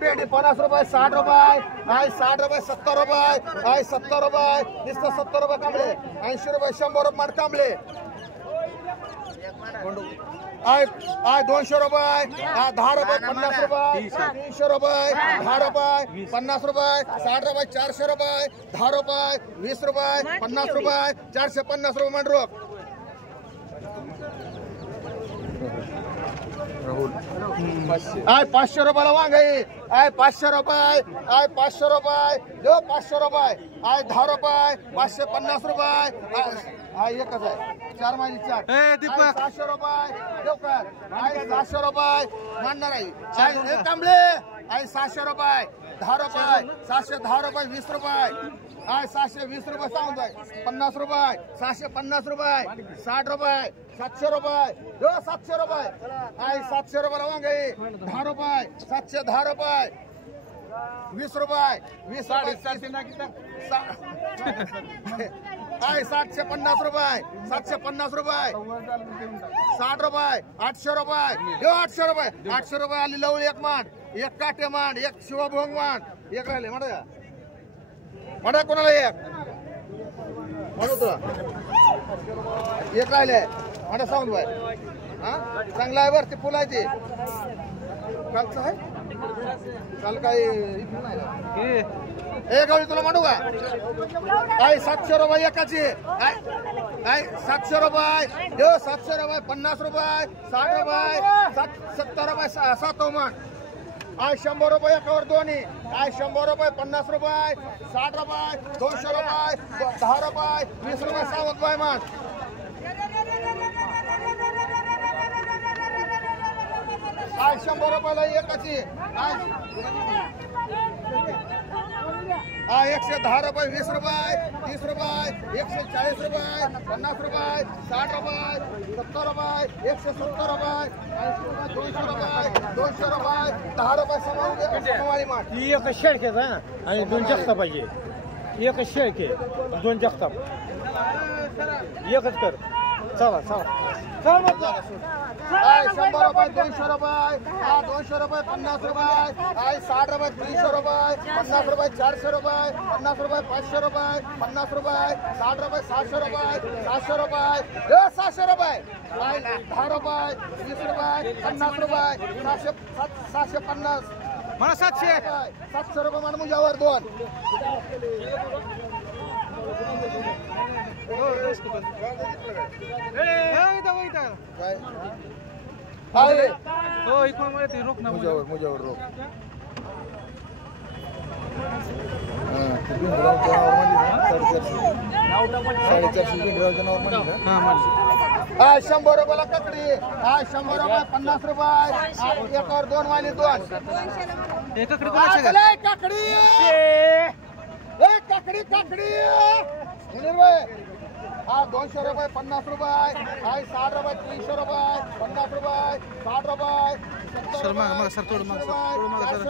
भेंडी 50 रुपये 60 रुपये 60 रुपये 70 रुपये 70 रुपये नुसतं 70 रुपये कांबळे 80 रुपये 100 रुपये माठ कांबळे 200 रुपये 10 रुपये 50 रुपये 300 रुपये 10 रुपये 50 रुपये 60 रुपये 400 रुपये 10 रुपये 20 रुपये 50 रुपये 450 रुपये मांड रोख 500 रुपयाला वांगे 500 रुपये 500 रुपये देऊ 500 रुपये 10 रुपये 550 रुपये एकच आहे 4 माझी 4 700 रुपये देऊ का 700 रुपये मानणार आहे कांबळे 700 रुपये 10 रुपये 710 रुपये 20 रुपये 720 रुपये सांगून 50 रुपये 750 रुपये 60 रुपये 700 रुपये 700 रुपये 700 रुपये वांगे 10 रुपये 710 रुपये 20 रुपये 20 750 रुपये 750 रुपये 60 रुपये 800 रुपये 800 रुपये 800 रुपये आली लवळी एक मांड एक काटे मांड एक शिवभोंग मांड एक राहिले म्हणा म्हणा कोणाला एक म्हणू तुला एक राहिले म्हणा साऊंड बाय हा चांगला आहे बरं ते फुल आहे ते कालचं आहे काल काही एक गवळी तुला म्हणू का काय 700 रुपये एकाची काय 700 रुपये 700 रुपये 50 रुपये 60 रुपये 70 रुपये 7 मान 100 रुपये एकावर दोन्ही 100 रुपये 50 रुपये 60 रुपये 200 रुपये 10 रुपये 20 रुपये 7 रुपये मान 100 रुपयाला एकाची 110 रुपये 20 रुपये 30 रुपये 140 रुपये 50 रुपये 60 रुपये 70 रुपये 170 रुपये 200 रुपये 10 रुपये समावाळी माठ ही एक शेळकेच आहे आणि 2 जगता पाहिजे एक शेळके 2 जगता एकच कर चला चला 100 रुपये 200 रुपये 200 रुपये 50 रुपये 60 रुपये 300 रुपये 50 रुपये 400 रुपये 50 रुपये 500 रुपये 50 रुपये 60 रुपये 700 रुपये 700 रुपये 700 रुपये 10 रुपये 20 रुपये 50 रुपये 750 मला 700 रुपये मान मुजावर 2 मुजावर रोख हा 100 रुपयाला ककडी 100 रुपये 50 रुपये एकावर 2 वाली 2 काकडी काकडी काकडी 200 रुपये 50 रुपये 60 रुपये 300 रुपये 50 रुपये 60 रुपये 400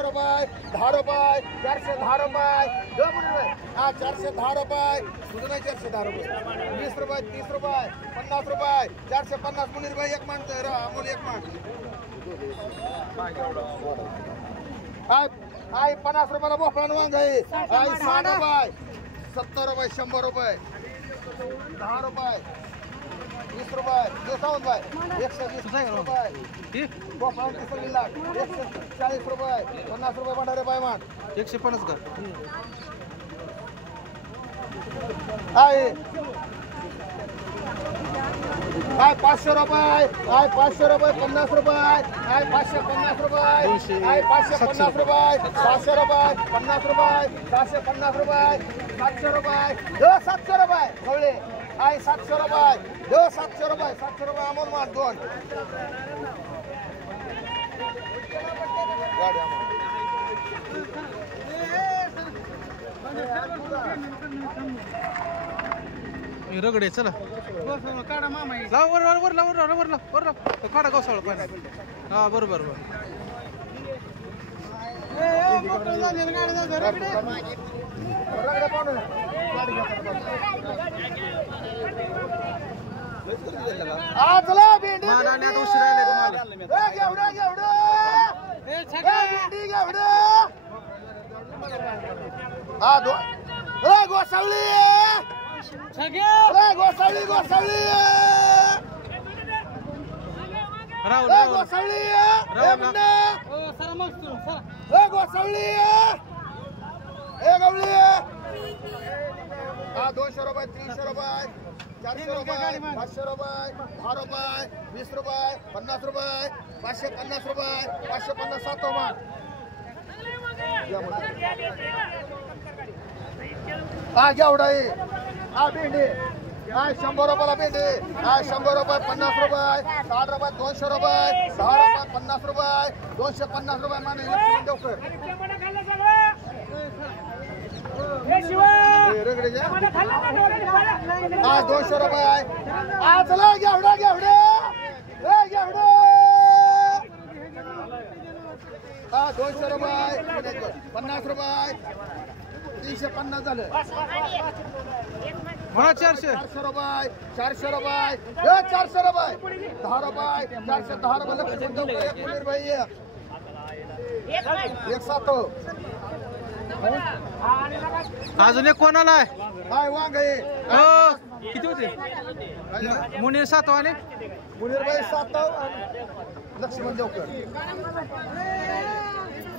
रुपये 10 रुपये 410 रुपये 410 रुपये सुद्धा 410 रुपये 20 रुपये 30 रुपये 50 रुपये 450 मुली रुपये एक माणसं अमोल एक माण 50 रुपयाला भोपळा वांग आहे 60 रुपये 70 रुपये 100 रुपये 10 रुपये 20 रुपये 120 रुपये 140 रुपये 50 रुपये भंडारे पायमान 150 का 500 रुपये 500 रुपये 50 रुपये 550 रुपये 550 रुपये 700 रुपये 50 रुपये 750 रुपये 700 रुपये 700 रुपये कवळे 700 रुपये 700 रुपये 700 रुपये अमोल मार 2 रगडे चला काढा मामा वर काढा गोसाळ हा बरोबर आज भेंडी घेवडा घेवडा भेंडी घेवडा हा गोसावळी गोसावळी गोसावळी गोसावळी गोसावळी गवळी हा 200 रुपये 300 रुपये 400 रुपये 500 रुपये 10 रुपये 20 रुपये 50 रुपये 550 रुपये 550 सातो मान हा घेवडा हा भेंडी हा 100 रुपयाला भेंडी हा 100 रुपये 50 रुपये 60 रुपये 200 रुपये 10 रुपये 50 रुपये 250 रुपये माने हा 200 रुपये हा चला घेवडा घेवडा घेवडा हा 200 रुपये 50 रुपये 350 झालं 400 रुपये 400 रुपये 400 रुपये 10 रुपये 410 रुपये एक सातो अजून एक कोणाला आहे काय वांग किती होते मुनीर सातवाने मुनीर भाई सातो लक्ष्मण देवकर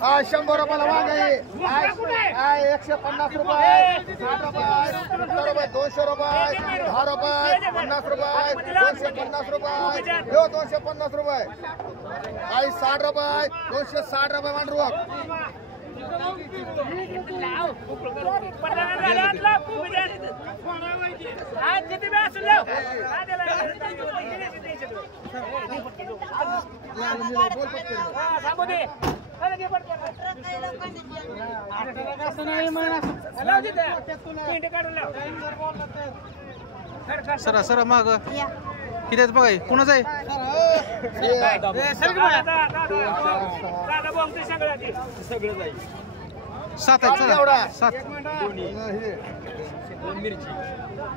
हा 100 रुपयाला वांग आहे 150 रुपये 60 रुपये 70 रुपये 200 रुपये 10 रुपये 50 रुपये 250 रुपये 250 रुपये 60 रुपये 260 रुपये मांडरू सरा सरा माग किती बघा कुणाच आहे सात आहे चला सात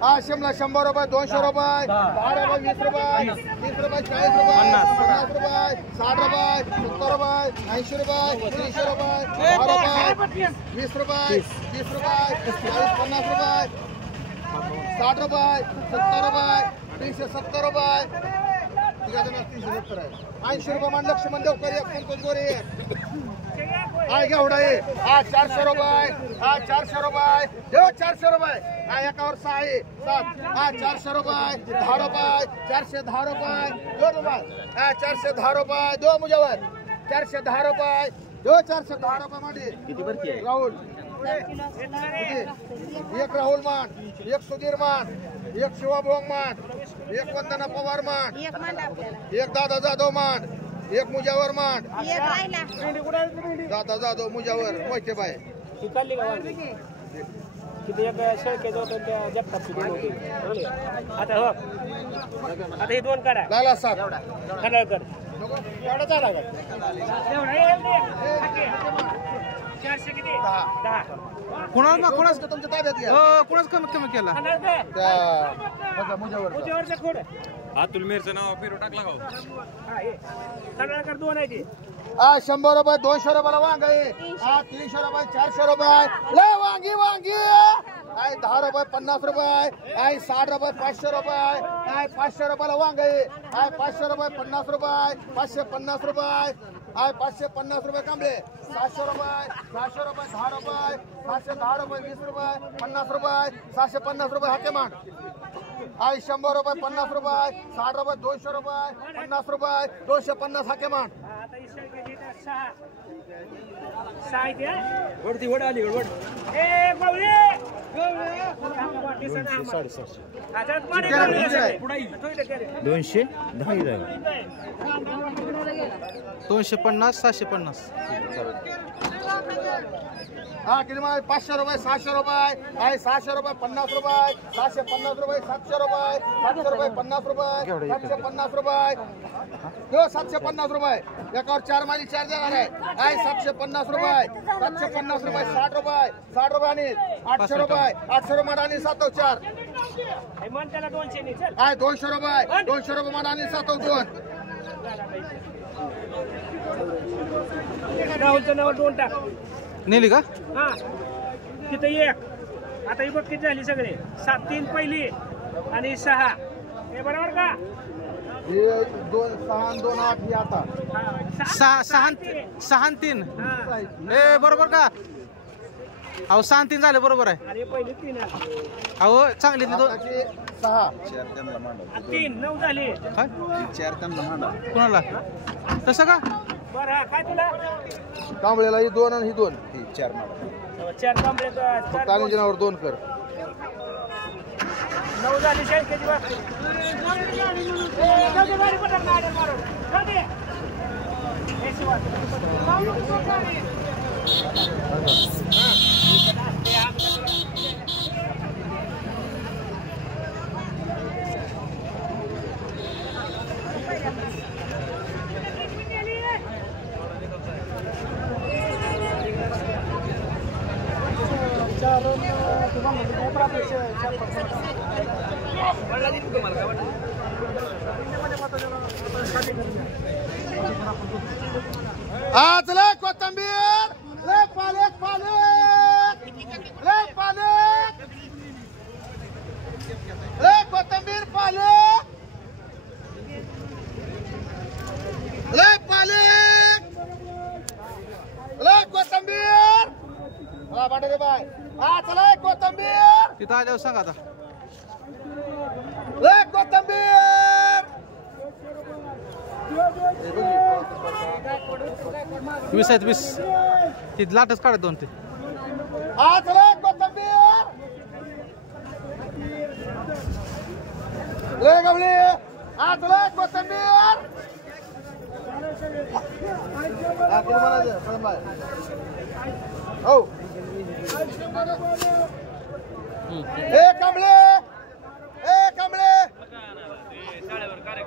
हा शिमला 100 रुपये 200 रुपये 10 रुपये 20 रुपये 30 रुपये 40 रुपये 50 रुपये 60 रुपये 70 रुपये 80 रुपये 300 रुपये 10 रुपये 20 रुपये 30 रुपये 40 50 रुपये 60 रुपये 70 रुपये 370 रुपये 80 रुपये मान लक्ष्मण देवकर एक गोरे हा घेवडा हा 400 रुपये हा 400 रुपये 400 रुपये हा एकावर 6 आहे 7 हा 400 रुपये 10 रुपये 410 रुपये 2 रुपये हा 410 रुपये 2 मुजावर 410 रुपये 410 रुपये मध्ये किती भरती आहे राहुल एक राहुल मान एक सुधीर मान एक शिवाभोंग मान एक वंदना पवार मान एक दादा जाधव मान एक मुजावर मान दादा जाधव मुजावर मोठे बाय आता हे 2 काढा लाला सात खडाळकर एवढा झाला का 400 किती 10 कुणाला कुणाच तुमच्या ताब्यात घ्या कुणाच कमी केला त्या मुजावरचा खोड अतुल मेरचं नाव पेरू टाकला खडाळकर 2 आहे ते हा 100 रुपये 200 रुपयाला वांग आहे हा 300 रुपये 400 रुपये लय वांगी वांगी आहे 10 रुपये 50 रुपये आहे 60 रुपये 500 रुपये आहे 500 रुपयाला वांग आहे 500 रुपये 50 रुपये 550 रुपये आहे 550 रुपये कांबळे 700 रुपये 700 रुपये 10 रुपये 710 रुपये 20 रुपये 50 रुपये 750 रुपये हाके मान आहे 100 रुपये 50 रुपये 60 रुपये 200 रुपये 50 रुपये 250 हाके मान वडती वड आली वड दोनशे 250 750 हा किती मग 500 रुपये 600 रुपये आहे 600 रुपये 50 रुपये 750 रुपये 700 रुपये 700 रुपये 50 रुपये 750 रुपये 750 रुपये एकावर 4 माली 4 देणार आहे 750 रुपये 750 रुपये 60 रुपये 60 रुपये आणि 800 रुपये 800 रुपये आणि 7 4 आहे 200 रुपये 200 रुपये आणि 7 2 राहुलच्या नावावर 2 टाक. नेली का? हा तिथं 1. आता ही बघ किती झाली सगळे. 7 3 पहिली आणि 6 हे बरोबर का? हे 2 6 आणि 2 8 ही आता 6 3. ए बरोबर का? अहो 6 3 झाले बरोबर आहे. अरे पहिली 3 अहो चांगली ती 6 3 9 झाली. कोणाला तसं का? बरं हा काय तुला कांबळेला ही 2 आणि ही 2 ही 4 माडा 4 तांबडे फक्त आंजनावर 2 कर. 9 झाली. शेळकेची बाकी गाडी पटक गाडी मारून गाडी हे शिवा आज लय कोथंबीर लय पालक लय पालक लय कोथंबीर पालक लय पालक लय कोथंबीर. हा बाटे बाय. आज लय कोथंबीर तिथं आल्यावर सांगा आता. लय कोथंबीर 20 आहेत 20. ती लाटच काढत 2 ते. आज लय कोथंबीर लय गवळी. आज लय कोथंबीर. हो ए कमळे ए कमळे.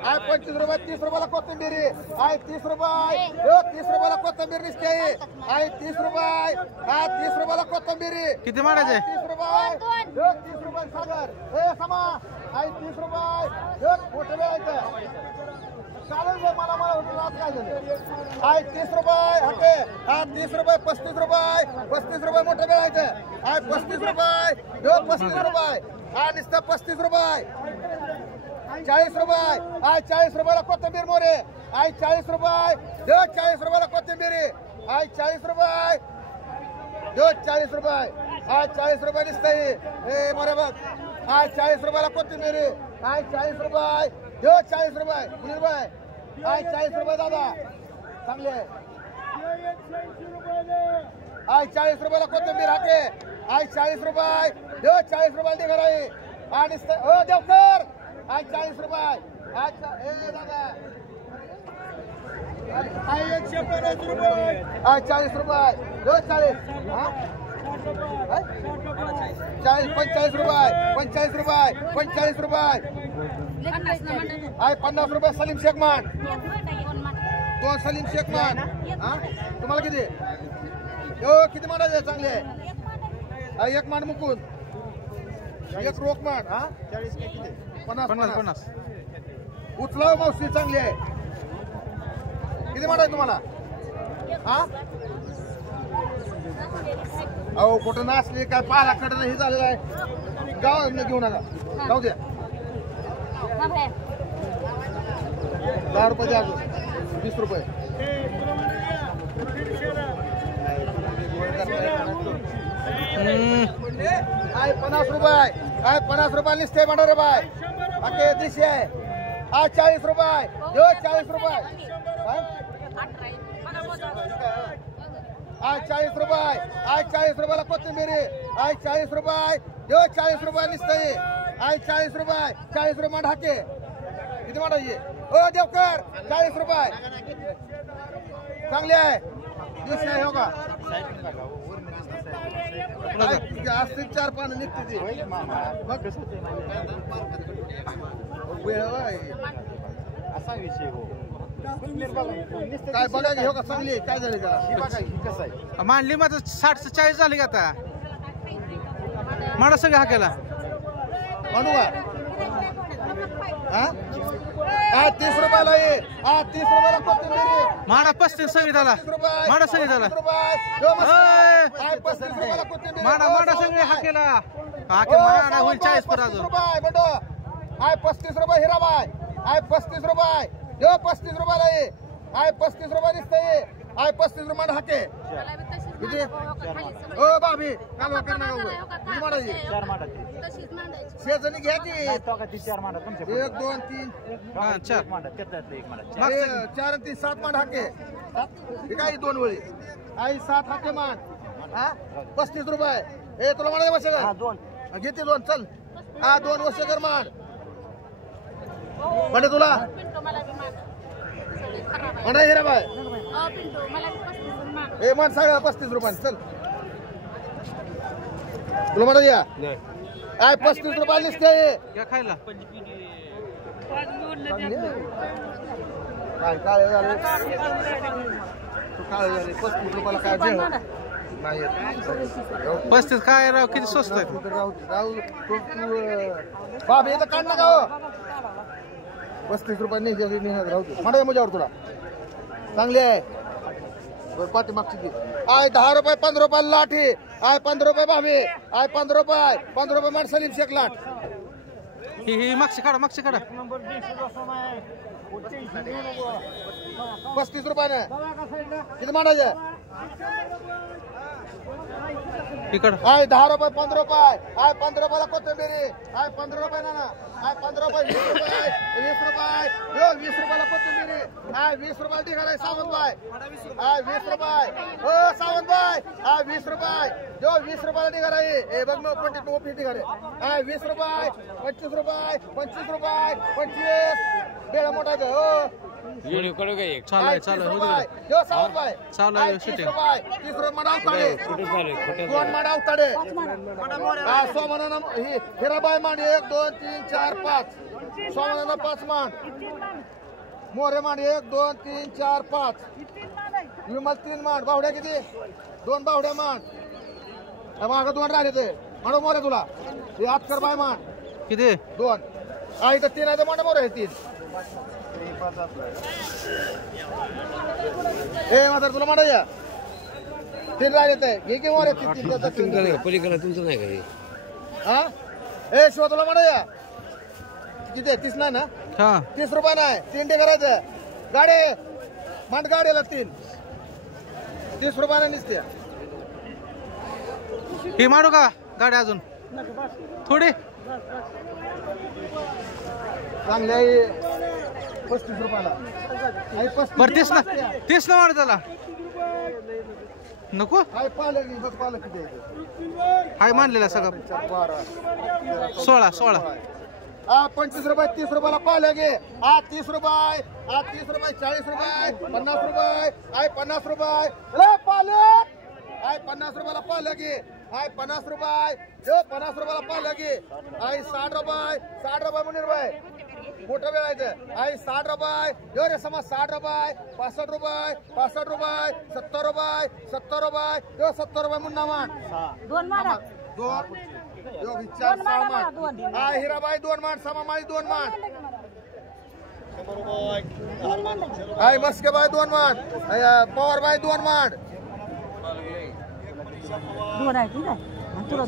आय 25 रुपये 30 रुपयाला कोथिंबीर आय 30 रुपये 30 रुपयाला कोथिंबीर दिसते आय 30 रुपये. हा 30 रुपयाला कोथिंबीर किती माडायचे? 30 रुपये 30 रुपये सागर ए समा आय 30 रुपये मोठे वेळायचं चालेल मला काय झालं आय 30 रुपये हटे. हा 30 रुपये 35 रुपये मोठे वेळायचं आय 35 रुपये 35 रुपये. हा नुसतं 35 रुपये 40 रुपये आय 40 रुपयाला कोथिंबीर मोरे आय 40 रुपये 40 रुपयाला कोथिंबीर आय 40 रुपये 40 रुपये आय 40 रुपये दिसतंय हे मोरे बघ आय 40 रुपयाला कोथिंबीर आय 40 रुपये 40 रुपये मुनीर भाई आय 40 रुपये दादा चांगले आय 40 रुपयाला कोथिंबीर हाके आय 40 रुपये 40 रुपयाला दे घराई आणि हो देवकर आय 40 रुपये आय दादा आय 150 रुपये आय 40 रुपये 40 45 रुपये 45 रुपये आय 50 रुपये सलीम शेखमान 2 सलीम शेखमान. तुम्हाला किती किती मांडायचे चांगले आहे? 1 मांड मुकून 1 रोख मांड. 50 उचला मावशी चांगली आहे. किती मांड आहे तुम्हाला? अहो कुठं नाचली काय पाला कडनं हे झालेलं आहे गाव घेऊ नका जाऊ द्या. 10 रुपये द्या 20 रुपये आय 50 रुपये काय 50 रुपये निसते म्हणा रे बाय बाकी दिशे आहे. आय 40 रुपये 40 रुपये आय 40 रुपये आय 40 रुपयाला कोथिंबीर आय 40 रुपये 40 रुपये निसते आय 40 रुपये 40 रुपये ढाके किती म्हणायचे ओ देवकर 40 रुपये चांगले आहे दिवशी आहे हो का असते 4 पानं निघते ती असा विषय हो काय बघा हो का चांगली काय झाले का कसं आहे मांडली माझं 60 40 झाली का आता माडा सगळं हा केला म्हणू का आहे 30 रुपयाला ये 30 रुपयाला कोथिंबीर माडा 35 संगीताला माडा संगीताला आहे 35 रुपयाला कोथिंबीर माडा सगळे हाकेला हाके माडा होईल 40 पर अजून रुपये बंडो आहे 35 रुपये हिराबाई आहे 35 रुपये यो 35 रुपयाला ये आहे 35 रुपये दिसतंय आहे 35 रुपये हाके किती ओ बाबी कालवा कर ना किती माडायची 4 माडाची शेजणी घ्या की 1 2 3 4 मांडा त्यातलं एक मांडा 4 आणि 3 7 मांड हाके ठीक आहे 2 वेळी आई 7 हाके मांड हा 35 रुपये ए तुला मांडायचं बसेल हा 2 घेते 2 चल हा 2 वर्ष कर मांड म्हणजे तुला म्हणा हिराबाई ए मान सगळं 35 रुपयाने चल तुला म्हणा या काय 35 रुपये लिस्ट क्या खायला काय काळे झाले काळे झाले 35 रुपयाला काय जेव नाही 35 काय राव किती स्वस्त आहे राहू बाबी इथं काढ ना गाव 35 रुपये नाही राहू म्हणा मुझ्यावर तुला चांगली आहे पाठीमागची ती आय 10 रुपये 15 रुपये लाठी आय 15 रुपये भाभी आय 15 रुपये मान सलीम शेख लाट ही मागची काढा 35 रुपयाने किती मांडायचे इकडं आय 10 रुपये 15 रुपये आय 15 रुपयाला कोथिंबीरी आय 15 रुपये ना आय 15 रुपये 20 रुपये यो 20 रुपयाला कोथिंबीरी आय 20 रुपयाला ठिकाण आहे सावंतबाई आय 20 रुपये हो सावंतबाई आय 20 रुपये जो 20 रुपयाला ठिकाण आहे ए बघ मग पंडित टोपी ठिकाण आहे आय 20 रुपये 25 रुपये 25 रुपये 25 बेळा मोठा हो व्हिडिओ करू का एक चालू आहे जो सावंतबाई चालू आहे शूटिंग 30 रुपये माडा उताडे कुठे चालू आहे दोन माडा उताडे सोमनानं ही हिराबाई मांड 1 2 3 4 5 सोमनानं 5 मांड मोरे मांड 1 2 3 4 5 विमल 3 मांड बावड्या किती 2 बावड्या मांड माग 2 राहिले ते म्हणून मोरे तुला हे आतकर बाय मांड किती 2 आई तर 3 आहे मांड मोरे आहे 3 ए मात्र तुला मांड या 3 राहिले ते हे की मोरे 3 पलीकडे तुमचं नाही काही हा ए शिवा तुला मांड या किती 30 नाही ना हा 30 रुपये नाही 3 डे करायचं गाडी मांड गाडीला 3 30 रुपयाने निसते ही मारू का गाडी अजून थोडी चांगली आहे 35 रुपयाला आई 35 30 ना मारू त्याला नको आई पालक बघ पालक किती आहे हाय मानलेला सगळं 12 16 हा 25 रुपये 30 रुपयाला पालक आहे हा 30 रुपये हा 30 रुपये 40 रुपये 50 रुपये आई 50 रुपये अरे पालक आई 50 रुपयाला पालक आहे आई 50 रुपये जो 50 रुपयाला पालक आहे आई 60 रुपये मुनीर भाई मोठं वेळायचं आई 60 रुपये जो रे समज 60 रुपये 65 रुपये 65 रुपये 70 रुपये जो 70 रुपये मुन्ना मान 2 माडा 2 जो विचार 6 मान हा हिराबाई 2 मान समामाई 2 मान आई मस्के बाई 2 मान पवार बाई 2 मान 2 आहे ठीक आहे तुला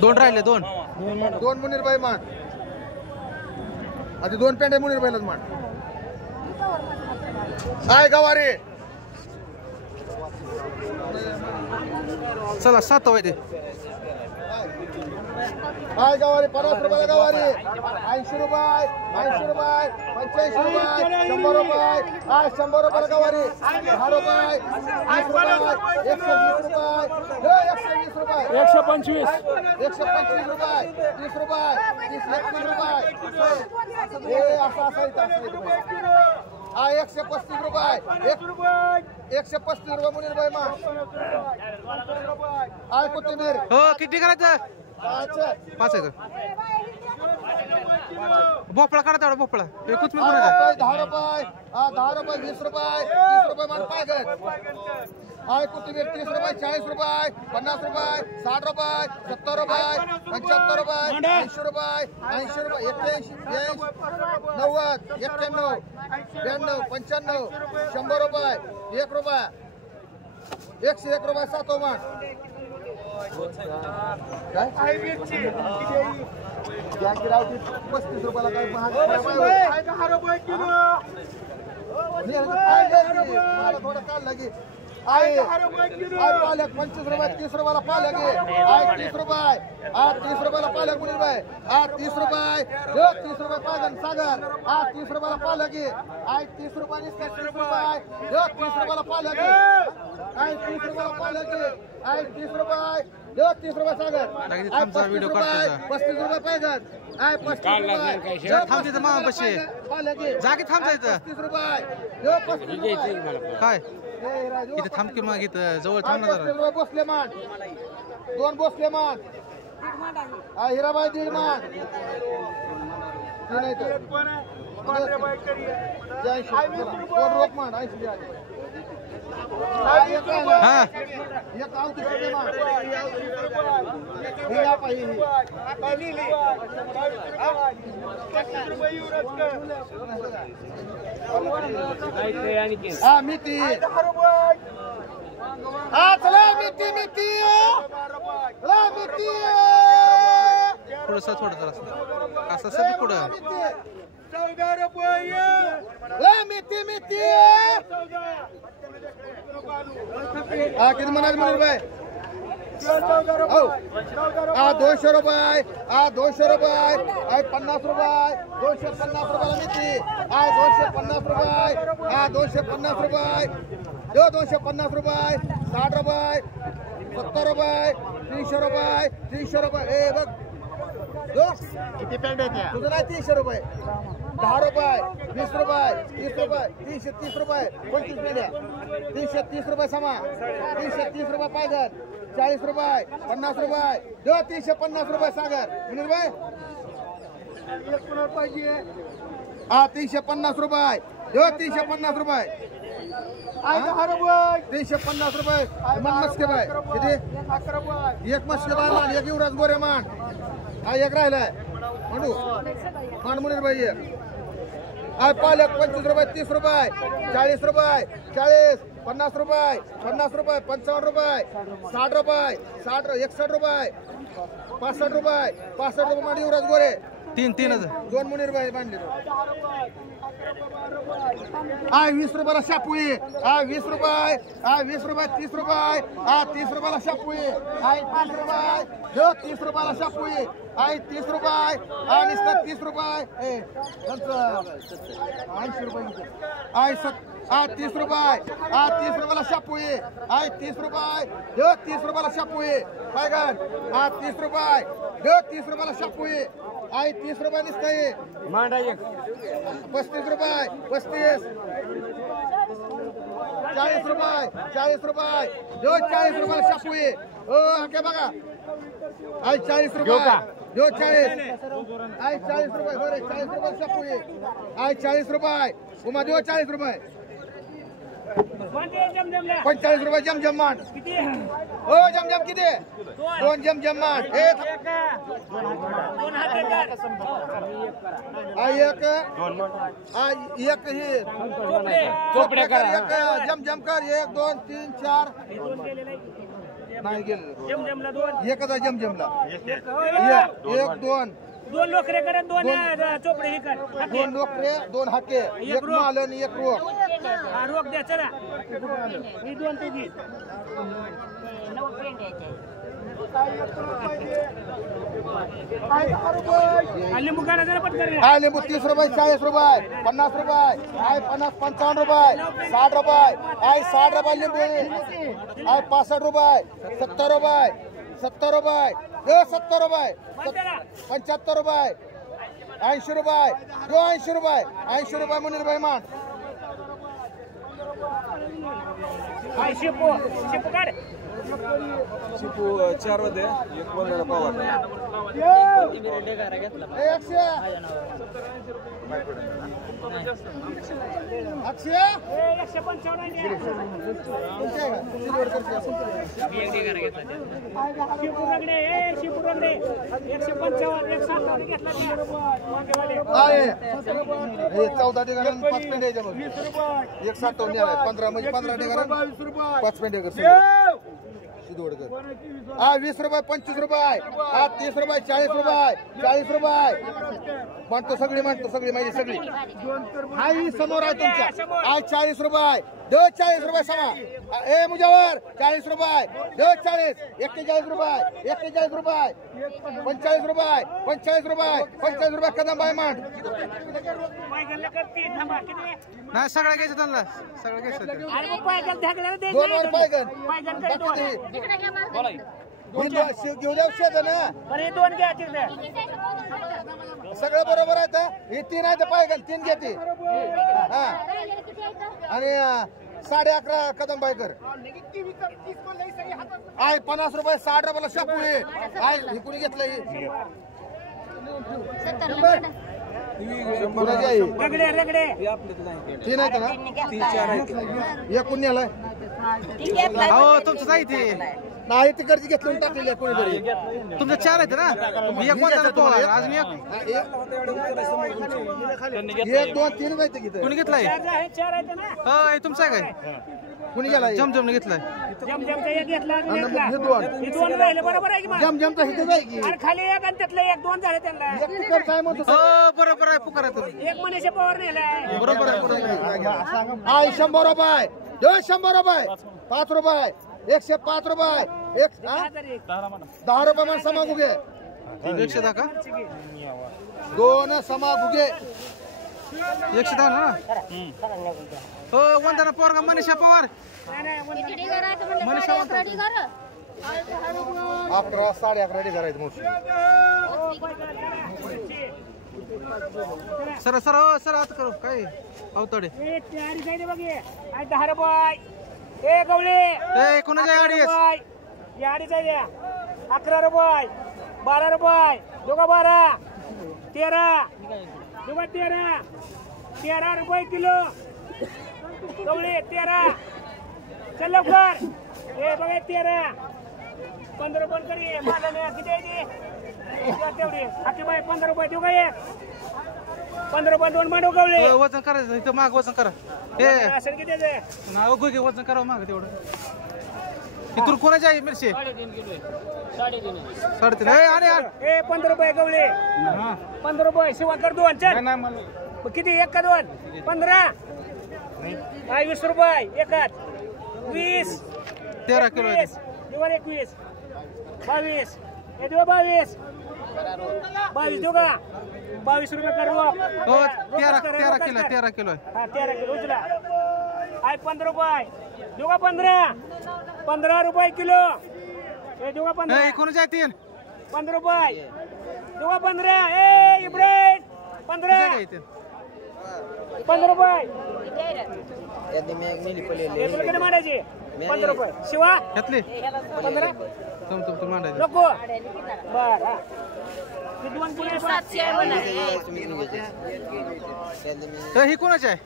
2 राहिले 2 मुनीर बाई मान आधी 2 पेंडे मुनीर बाईलाच मान आय गवारी चला 7 होय ते आय गवारी 50 रुपये गवारी 80 रुपये 85 रुपये 100 रुपये आय 100 रुपये गवारी 10 रुपये 20 रुपये 120 रुपये 120 रुपये 125 125 रुपये 30 रुपये 31 रुपये हे असं हा 135 रुपये 135 रुपये मुनीर बाई मा आय कोथिंबीर हो किती करायचं 5 5 आहे भोपळा काढा तेवढा भोपळा हे कुठं ₹10 ₹10 ₹20 ₹30 मान पायगत आय कोथिंबीर ₹30 ₹40 ₹50 ₹60 ₹70 ₹75 ₹80 ₹80 81 90 91 92 95 100 ₹1 ₹101 सातो मान काय ₹35 काय महाग थोडं काल लगे पालक ₹25 ₹30 पालक आहे ₹30 ₹30 पालक मुनीर भाई ₹30 ₹30 पागन सागर ₹30 पालक आहे ₹30 ₹30 पालक आहे ₹30 पालक आहे ₹30 ₹30 सागर व्हिडिओ ₹35 पायगत थांबते मामा पशी जागी थांबतायचं काय इथे थांब की मग इथं जवळ थांब ना जरा बसले मान 2 बसले मान हिराबाई 1.5 मान रोक मान 80 हा मिती चला मिती मिती पुढं सर थोडं जरा असं सर पुढं मिती मिती किती म्हणाल मुनीर भाई ₹200 ₹200 ₹50 ₹250 मिती ₹250 ₹250 ₹250 ₹60 ₹70 ₹300 ए बघ किती पॅन्ट आहे तुझं नाही ₹300 ₹10 ₹20 ₹30 ₹330 25 पेढ्या ₹330 समा ₹330 पायगत ₹40 ₹50 ₹350 सागर मुनीर भाई ₹350 ₹350 ₹350 मन मस्के बाय किती एक मस्के बाय मान एक युवराज गोरे मान एक राहिलाय म्हणू मान मुनीर भाई पालक ₹25 ₹30 ₹40 40 ₹50 ₹50 ₹55 ₹60 61 ₹65 मान युवराज गोरे 3 2 मुनीर भाई मांडले ₹20 शापुई ₹20 ₹20 ₹30 ₹30 शापुई ₹5 ₹30 शापुई ₹30 नुसतं ₹30 ₹80 ₹30 शापुई ₹30 ₹30 शापुई काय काय ₹30 ₹30 शापुई ₹30 नुसतं मांडा एक ₹35 ₹35 ₹40 ₹40 शापुई काय बघा ₹40 ₹40 बरे ₹40 शापुई ₹40 उमा देऊ ₹40 ₹45 जमजम मान हो जमजम किती 2 जमजम मान एक ही चोपड्या कर एक जमजम कर 1 2 3 4 नाही गेलं एकच आहे जमजमला 1 2 लोकरे कर 2 चोपडे हे कर 2 लोकरे 2 हाके एक माल आणि एक रोग रोग द्या चला ही 2 तू घे लिंबू काढा जरा पटकन लिंबू ₹30 ₹40 ₹50 ₹50 55 ₹60 ₹60 लिंबू ₹65 ₹70 ₹70 ₹70 ₹75 ₹80 ₹80 मुनीर भाई मान हाय शिपू शिपू काढ शिपू 4 मध्ये एक वंदना पवार. अक्षय 155 शिपू रगडे 155 157 घेतला 14 ठिकाणी 5 पेंड यायच्या मग 157 15 म्हणजे 15 ठिकाणी 5 पेंड हा 20 रुपये 25 रुपये हा 30 रुपये 40 रुपये 40 रुपये म्हणतो सगळी माहिती सगळी हा ही समोर आहे तुमच्या आज 40 रुपये दो 40 रुपये समा ए मुजावर 40 रुपये दो 40 41 रुपये 41 रुपये 45 रुपये 45 रुपये 45 रुपये कदम बाय मांड नाही सगळं घ्यायचं त्यांना सगळं घ्यायचं. दोन वर पायगन घेऊ द्या शेत ना दोन घ्या तिकडे सगळं बरोबर आहे तर हे 3 आहे तर पायगन 3 घेते हा आणि 11.5 कदम बायकर आहे 50 रुपये 60 रुपयाला शापुळे आहे हे कुणी घेतलंय रगडे रगडे 3 आहेत ना 3-4 आहेत. एक कुणी आलाय हो तुमचं नाही ते नाही तिकडची घेतली टाकलेली आहे कोणीतरी तुमचं 4 आहेत ना मी एक वंदना पवार आज मी एक 2 3 माहिती घेत कुणी घेतलाय? चार आहेत ना हो तुमचं आहे काय? कुणी गेलाय जमजमने घेतलाय. जमजमचा एक घेतला आणि आणि घेतला. मग हे दोन. हे दोन राहिले बरोबर आहे की मग? जमजमचा हिथे जाय की आणि खाली एक आणि त्यातलं एक दोन झाले त्यांना एक तिकड काय म्हणतो हो बरोबर आहे पुकार आहे तुम्ही. एक मनीषा पवार नेलाय बरोबर आहे. आई 100 रुपये 200 रुपये 5 रुपये 105 रुपये 10 रुपये मला समा गुगे 110 का? 2 समा गुगे 110 ना. हो वंदना पवार का मनीषा पवार? मनीषा वंदना 11 11:30 रेडी करायचं मोठी सर सर हो सर आता करू काय अवतडे ए, ते अडीच आहे ते बघ हे. आहे 10 रुपये ए गवळे ए कोणाच्या गाडी आहे? या अडीच आहे द्या 11 रुपये 12 रुपये दोघं 12 13 दोघं 13 रुपये किलो गवळे 13 चल लवकर ए बघा 13 15 पण करी माझा किती आहे ते तेवढी आठी बाय 15 रुपये देऊ का एक 15 रुपये 2 मांडव गवळे वजन करायचं इथं माग वजन करा. ए असेल किती आहे नाव घे वजन करावं माग तेवढं. इथून कोणाची आहे मिरची? 3.5 आणि ए 15 रुपये गवळे 15 रुपये शिवा कर 2 चल मग किती एक का 2 15 काय 20 रुपये एकात 20 13 किलो आहे. 21 22 हे देऊ 22 देऊ का 22 रुपये कर हो 13 किलो 13 किलो आहे. हा 13 किलो उचला आहे 15 रुपये देऊ का 15 रुपये किलो हे देऊ का 15 कोणाची आहे 3? 15 रुपये देऊ का 15 ए इब्राहिम 15 रुपये हे तुला किती मांडायची 15 रुपये शिवा घेतली 15 तुम मांडायचं नको बर हा किती किलो 700 ही कोणाची आहे?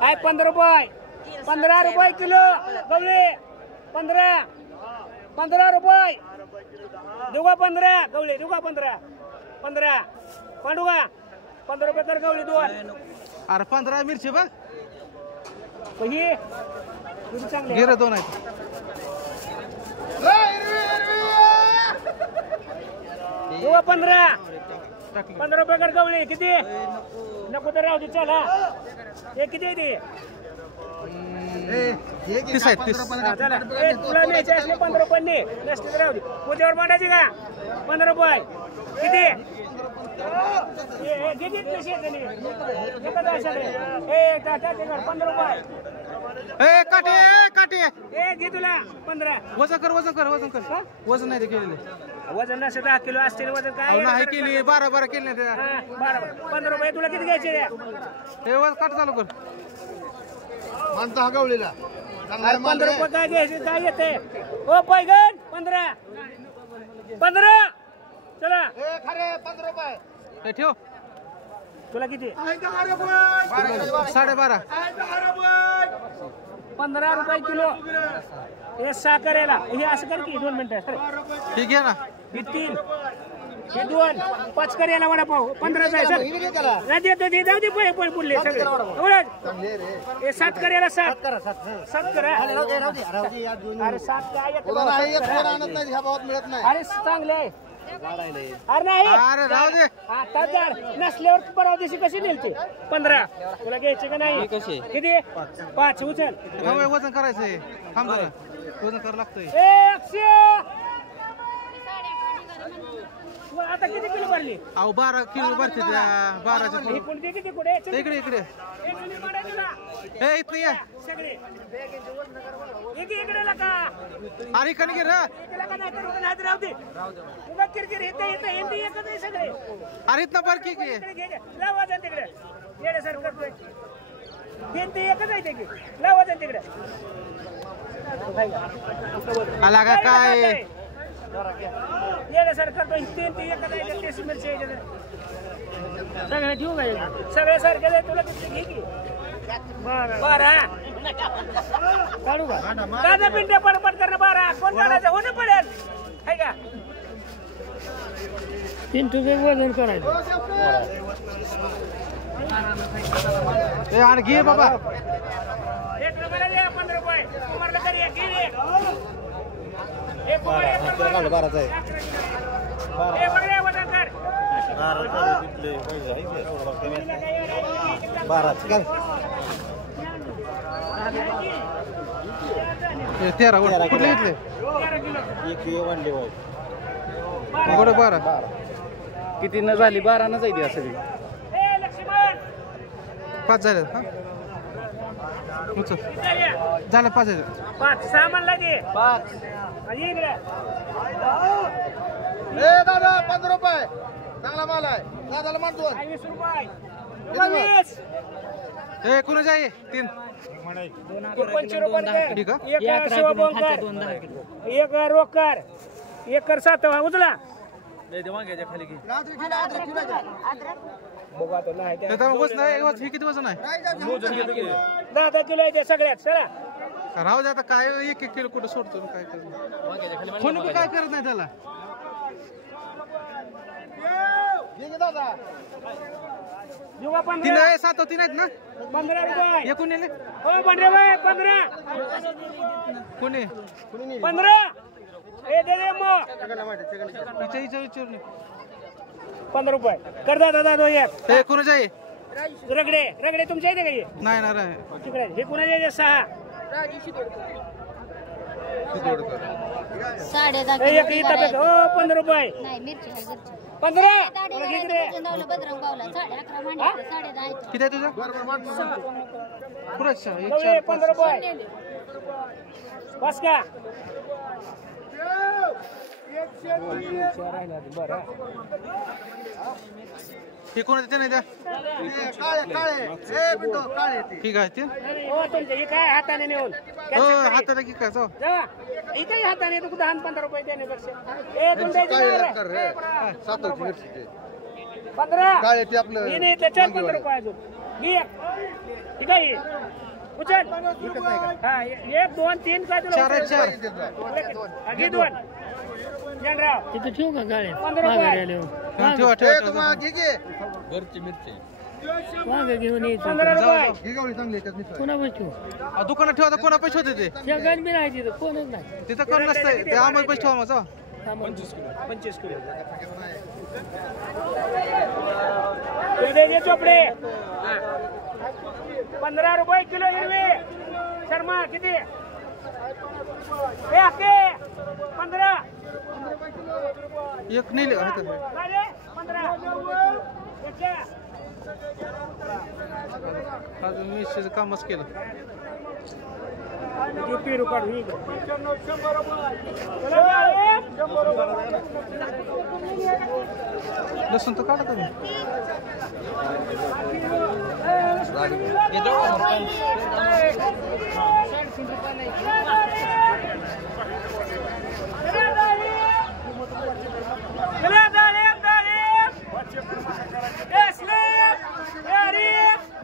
आहे 15 रुपये किलो गवळे 15 रुपये देऊ का 15 गवळे देऊ का 15 पांडू का 15 रुपये कर गवळे 2 अरे 15 मिरची बघ ही चांगली गिर 2 आहेत. देऊ का 15 रुपये कर गवळे किती नको तर राहू दे चल हा हे किती आहे ते 30 आहेत 30. चला ए तुला न्यायचे असले 15 रुपये ने नसते तर राहू दे पूजेवर मांडायची का 15 रुपये किती किती ए टाटा 15 रुपये ए काठी ए घे तुला 15 वजन कर वजन नाही ते केलेलं. वजन नसेल 10 किलो असतील वजन काय नाही केली 12 केली नाही त्या. हा, 15 रुपये तुला किती घ्यायचे हे वजन काट चालू कर माणसं हा गवळीला अरे 15 रुपये काय घ्यायचे काय येते हो पैगण 15 चला ए खरे 15 रुपये हे ठेव तुला किती 12.5 15 रुपये किलो हे साखर याला हे असं कर की 2 मिनिटं ठीक आहे ना हे 3 हे 2 5 कर याला वडापाव 15 नाही देतो ते जाऊ दे पोहे पुरले सगळे हे 7 कर याला 7 करा अरे 7 काय अरे चांगले आहे अरे नाही अरे राहू दे आता जर नसल्यावर परवा दिवशी कशी नेलते 15 तुला घ्यायचे का नाही किती 5 उचल वजन करायचंय थांब जरा वजन करावं लागतंय आता किती किलो भरली अहो 12 किलो भरते त्या 12च्या ही कोणती किती कुठे इकडे इकडे ए इथं ये सगळे इकडे लका अरे इकडे घे रे लका नाही तर नाही राहू दे उगा किरकिर येते हिंदी एकच आहे सगळे अरे इथं बर की लावा जाण तिकडे येडे सर करतोय हिंदी एकच आहे ते लावा जाण तिकडे आला का काय येडे सर करतोय हिंदी एकच आहे टेस्ट मिरची सगळे ठेवू काय सगळे सारखे तुला किती घे की 12 काढू का दादा पिंट्या पडपड करणं 12 कोण काढायचं होणं पडेल आहे का पिंटूचं वजन करायचं ए आणि घे बाबा 1 रुपयाला द्या 15 रुपये तुम्हाला तरी एक घे एक बाराचा आहे हे बघ वजन कर 12 13 कुठले इथले 12 किती न झाली 12 न जाईल असं ए लक्ष्मण 5 झाले हा उचल झालं 5 झाले 5 6 म्हणला दे 5 इकडे ए दादा 15 रुपये चांगला माल आहे दादाला मान 2 20 रुपये 20 ए कोण जाई 3 25 रुपये ठीक आहे एक शिवबोंकर एक रोकर एक कर 7 उचला बघा तो नाही नाही तर वजन आहे हे किती वजन आहे 10 किलो आहे ते सगळ्यात चला राहू दे आता काय 1 किलो कुठं सोडतो काय करतो कोणी बी काय करत नाही त्याला दादा जुवा 3 15 आहे 7 3 आहेत ना 15 रुपये एकूण नेले हो बंडे भाई 15 कोणी 15 ए दे दे मो विचार 15 रुपये कर दादा दो एक ए कोण जाई रगडे तुमच्या इथे काही नाही ना रे तिकडे हे कुणाचे 6 10.5 एक इथं हो 15 रुपये नाही मिरची आहे घरची 15 इकडे बजरंग बावला 11.5 मांडले 10.5 किती आहे तुझं पुरेशा नव्हे 15 रुपये बस का हे कोण ते नाही द्या काळे ए बिंदू काळे ते ठीक आहे ते हो तुमचे हे काय हाताने नेऊन हो हाताला की काय जाऊ जा इथे हाताने तू 10-15 रुपये देण्यापेक्षा ए तुमच्या कर रे 7 मिरची ते 15 काळे ते आपलं हे नाही त्याच्यात 15 रुपये अजून घे ठीक आहे उचल हा 1 2 3 काय तुला 4 घे 2 जनराव तिथे ठेवू का गाड्या 15 रुपये ठेवा ए ठेवा तुम्हाला घे घे वांग घेऊन यायचं 15 रुपये घे गवळी चांगली त्यात मिसळ कोणा बसतो दुकानात ठेवा तर कोणा पैसे होते ते जगात बी नाही तिथं कोणच नाही तिथं कोण नसतंय ते आम्हाला पैसे ठेवा माझा 25 किलो चोपडे 15 रुपये किलो हिरवे शर्मा किती हे आके 15 एक नेले काय रे 15 अजून मी कामच केलं पेरू काढू लसूण तर काढा तुम्ही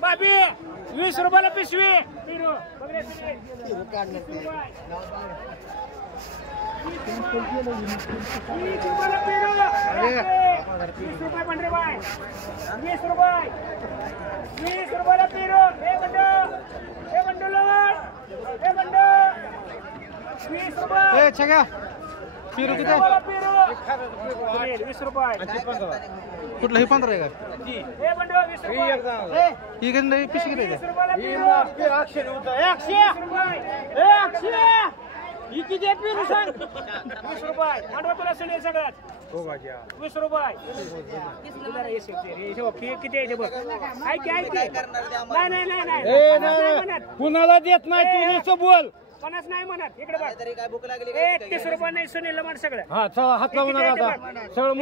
बाबी 20 रुपयाला पिशवी पिरू किती 20 रुपये कुठलं हे 15 आहे का ही नाही पिशवी किती आहे किती पिरू सांग 20 रुपये मांडवा तुला सुनेल सगळ्यात 20 रुपये किती आहे बघ ऐक नाही कुणाला देत नाही तू नुसतं बोल 50 नाही म्हणत इकडे बघ 30 रुपये नाही सुनील म्हण सगळं हा चला हात लावून आता सगळं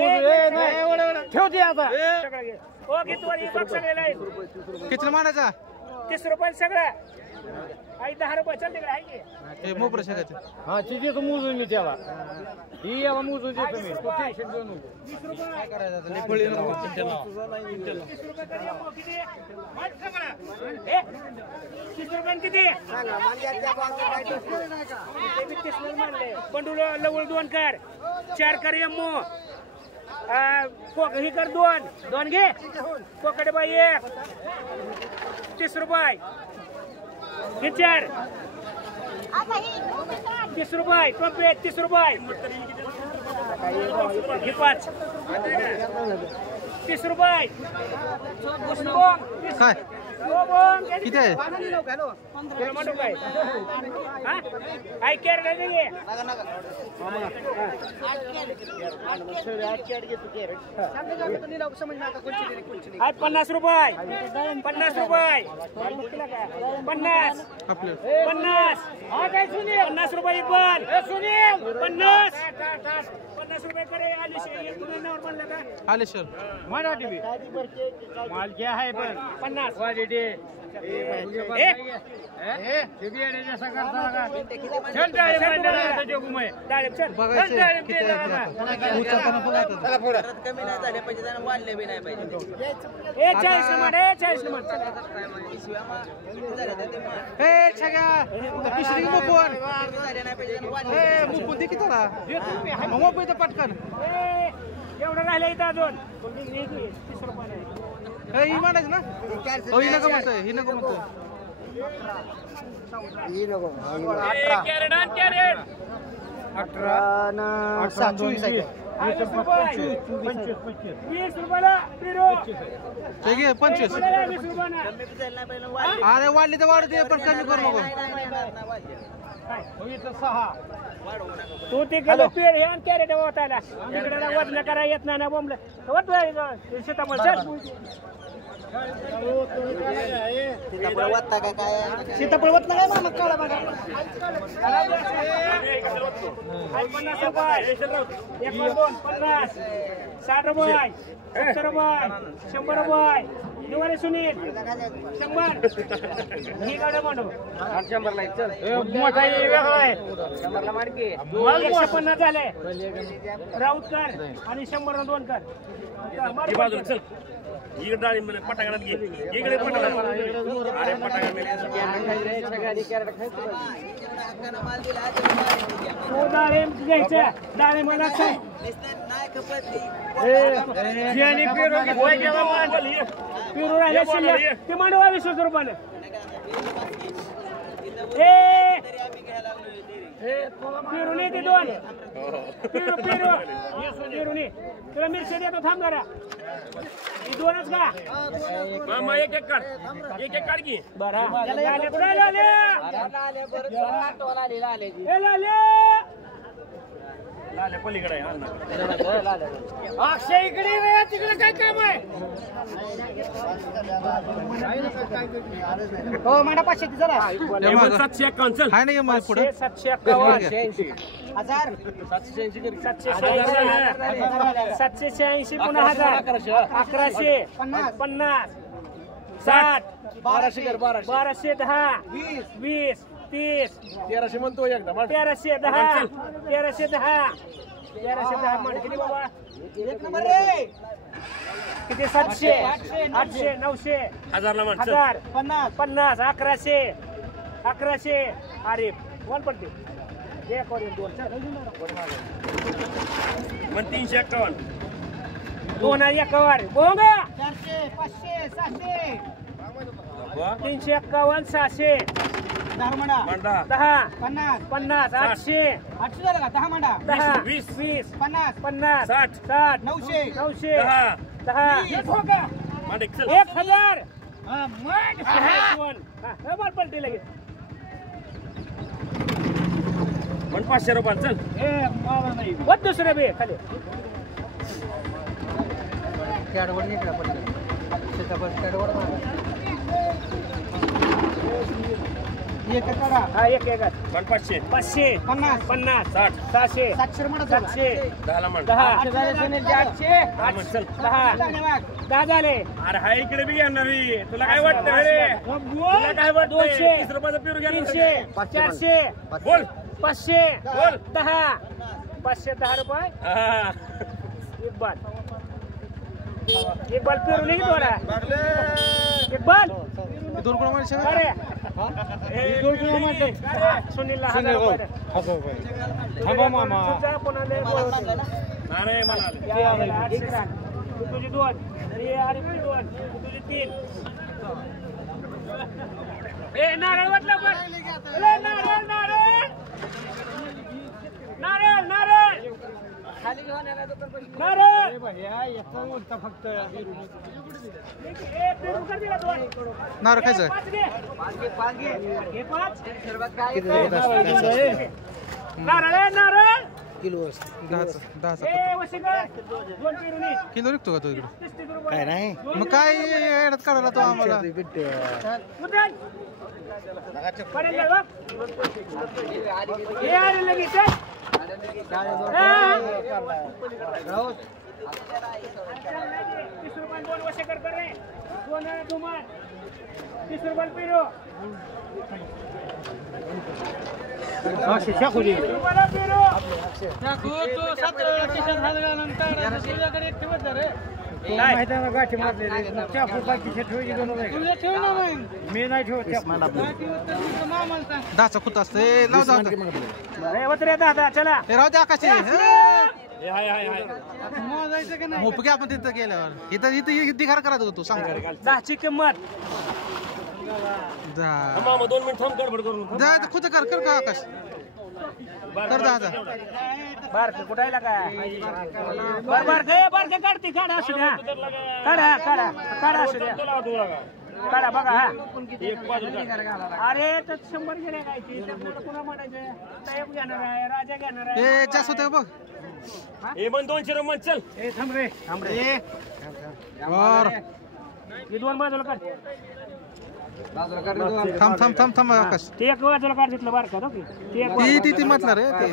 ठेवते आता सगळं घे हो घे तू बघ सगळ्याला किती मानायचा 30 रुपये सगळं आई 10 रुपये चल तिकडे आहे की हे मोपर शेकायचं हा तिथे तर मोजून मी त्याला ही याला मोजून देतो मी तू टेन्शन घेऊ नको 20 रुपये काय करायचं आता लई पळी नको क्विंटलला 20 रुपये तरी मग किती माहित का मला 30 रुपये किती बंडू लवळ 2 कर 4 कर यम्मो ही कर 2 घे कोकडे बाई 30 रुपये हे 4 30 रुपये कंप्लीट 30 रुपये हे 5 30 रुपये काय किती आहे आज 50 रुपये 50 रुपये 50 आपलं 50 रुपये पण 50 रुपये करे आले म्हणलं का आले सर मराठी बी माल क्या है पण 50 क्वालिटी बघायचं किती आहे उचालताना बघायचं कमी नाही झाले पाहिजे त्यांना वाढले बी नाही पाहिजे 40 नंबर 40 नंबर ए छग्या पिशरी मोपोर ए मोपो दे किती रा मोपो इथं पटकन एवढं राहिलं इथं अजून 30 रुपये ए ही म्हणायचं ना हो ही नको म्हणतोय ही नको म्हणतोय वीस रुपयाला ठीक आहे 25 अरे वाढली तर वाढू दे पण कमी करू नको तू तिकडे पेर हे आणि कॅरेट वाटायला तिकडे वजन करा येत नाही ना बोंबलं सीताफळ चल सीताफळ वत नाही मामा काळा बघा 50 रुपये 1 2 50 60 रुपये 70 रुपये 100 रुपये दिवाळी सुनील 100 ही गाड्या मांडव 100 ला चल मोठा वेगळा आहे 100 ला माडकी 150 झाले राऊतकर आणि 100 ला 2 कर चल इकडे डाळी मिळेल पटांगणात घे इकडे पटांगणात अरे पटांगण मिळेल डाळी घ्यायचं डाळी मला सांग पिरू राहिले ते मांडवा 20 रुपयाने पिरूने ते 2 पिरूने तुला मिरची देतो थांब जरा ही 2च का मामा एक काढ की बरं लाले पलीकडे अक्षय इकडे तिकडे काय काम आहे हो मला 500 जरा 751 हाय ना मला पुढे 781 786 पुन्हा 1000 1150 60 1200 कर 1200 1210 20 30 1300 म्हणतो एकदा 1310 1310 म्हण किती बाबा एक नंबर रे किती 700 800 900 हजारला म्हण चल. 1000 50 50 1100 अरे कोण पडते एक वर एक दोन चल म्हण 351 दोन आणि एकावर बोंग 400 500 600 351 600 10 म्हणा मांडा 10 50 50 800 800 झालं का 10 म्हणा 10 20 20 50 50 60 60 900 900 10 10 मांड एक चल 1000 मार पलटी लगेच म्हण 500 रुपयाला चल बघ दुसरे बे खाली कॅडवर निघला पडलं शेतावर कॅडवर एक करा हा एक म्हण 500 500 50 50 60 600 700 म्हणा 700 10 ला म्हण 10 चल 10 झाले अरे हा इकडे बी घेणार रे. तुला काय वाटतं रे तुला काय वाटतं 200 30 रुपयाचं पिरू घ्या 300 400 बोल 500 बोल 10 510 रुपये हा. एक बाल पिरवली की दोरा एक बाल दोन कोण माणसं अरे सुनीलला 1000 रुपये थांबा मामा तुझा पुन्हा लय गोळ होते. अरे मला आले. या आलेला 800 ग्रॅम. तू तुझी 2 अरे अरे तुझी 2 तू तुझी 3 ए नारळ वाटलं पण ए नारळ नारळ नारळ नारळ खाली घेऊन नारळ फक्त नारळ खायचं नारळ नारळ किलो 10 किलो विकतो का तो इकडे काय नाही मग काय एवढ्यात काढायला तो आम्हाला गाठी मारलेली मी नाही ठेवत 10चा खुत असते लाव जाऊ दे. चला हे राहू दे आकाशी हाय हाय हाय मोप आपण तिथं गेल्यावर इथं इथं इथे घर करायचं होतो सांग 10ची किंमत जा मामा 2 मिनिट थांब गडबड करू नको. जा खुद कर कर का आकाश कर 10 बारक कुठायला काय बारक काढते काढा असू द्या काढा असू द्या काढा बघा हा एक बाजू काढ. अरे तर 100 गेले काय पुन्हा म्हणायचं साहेब घेणार आहे राजा घेणार आहे ए जास्त होते बघ हे म्हण 200 रुपये चल थांब रे वर मी 2 बाजूला काढ थांब थांब थांब थांब आकाश ते एक बाजूला काढ तिथलं बारका ती म्हटलं रे ते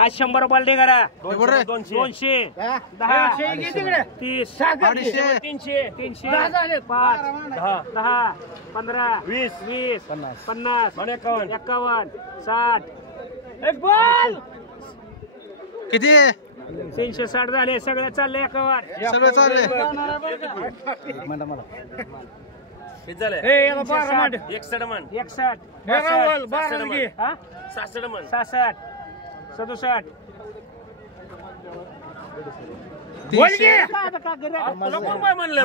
आज 100 रुपयाला दे करा बरोबर रे 200 10 30 250 300 5 10 15 20 50 51 60 एक बॉल किती 360 झाले सगळे चालले एकावर सगळे चालले हे झालं हे 12 मांड 61 म्हण 61 12 घे 66 म्हण 66 67 300 तुला कोण काय म्हणलं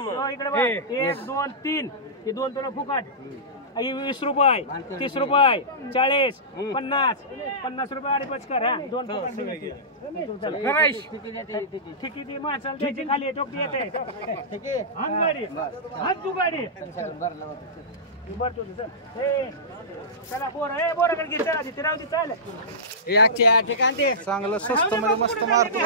मग इकडे 1 2 3 हे 2 तुला फुकट 20 रुपये 30 रुपये 40 50 रुपये अरे पचकर हा 2 ठिकी ती माणसाला द्यायची खाली टोकती येते तू गाडी चला बोराकडे घे चला तिथे राहू दे चालेल चांगलं स्वस्त मध्ये मस्त मारतो